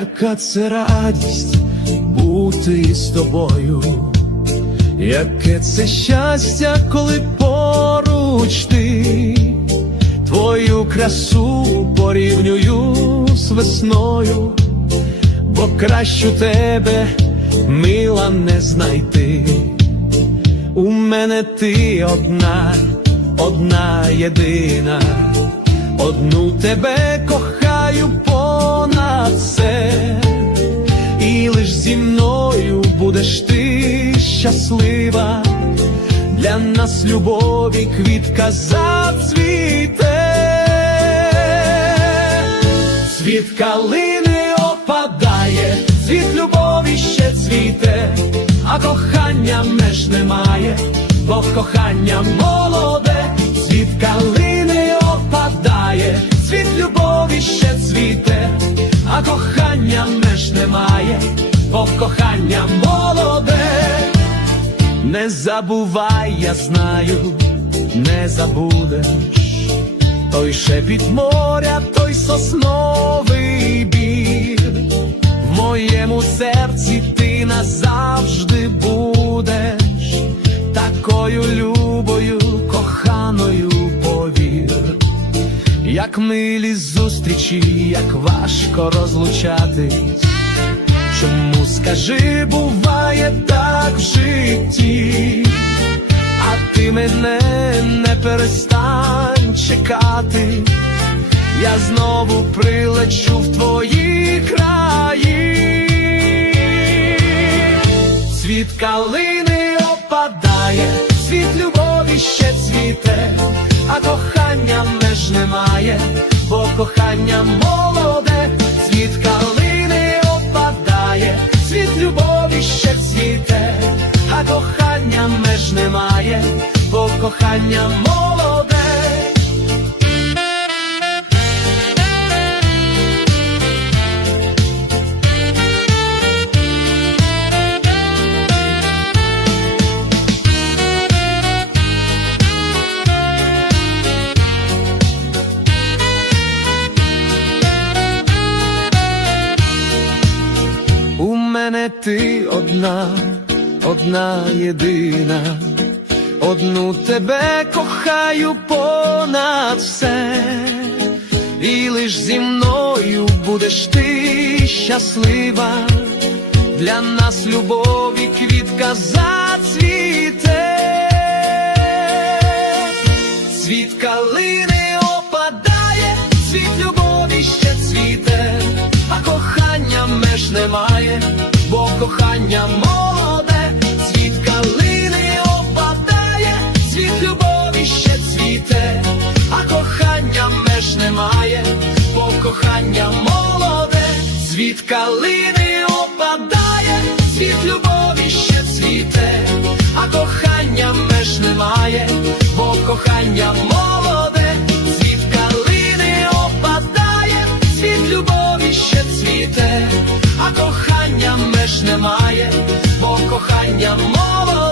яка це радість бути з тобою, яке це щастя, коли поруч ти, твою красу порівнюю з весною, бо кращу тебе мила не знайти. У мене ти одна, одна єдина, одну тебе кохаю лиш зі мною будеш ти щаслива, для нас любові квітка зацвіте, світ калини опадає, світ любові ще цвіте, а кохання меж немає, бо кохання молоде, світ калини опадає, світ любові ще цвіте, а кохання меж немає, бо кохання молоде. Не забувай, я знаю, не забудеш той шепіт моря, той сосновий Як милі зустрічі, як важко розлучатись. Чому скажи, буває так в житті, а ти мене не перестань чекати, я знову прилечу в твої краї, світ калини бо кохання молоде, світ калини опадає, світ любові ще цвіте, а кохання меж немає, бо кохання молоде. Мене ти одна, одна єдина, одну тебе кохаю понад все, і лиш зі мною будеш ти щаслива, для нас любові квітка зацвіте, кохання молоде, світ калини опадає, світ любові ще цвіте, а кохання меж немає, бо кохання молоде, світ калини опадає, світ любові ще цвіте, а кохання меж немає, бо кохання молоде, світ калини опадає, світ любові ще цвіте, а кохання меж немає, бо кохання мова.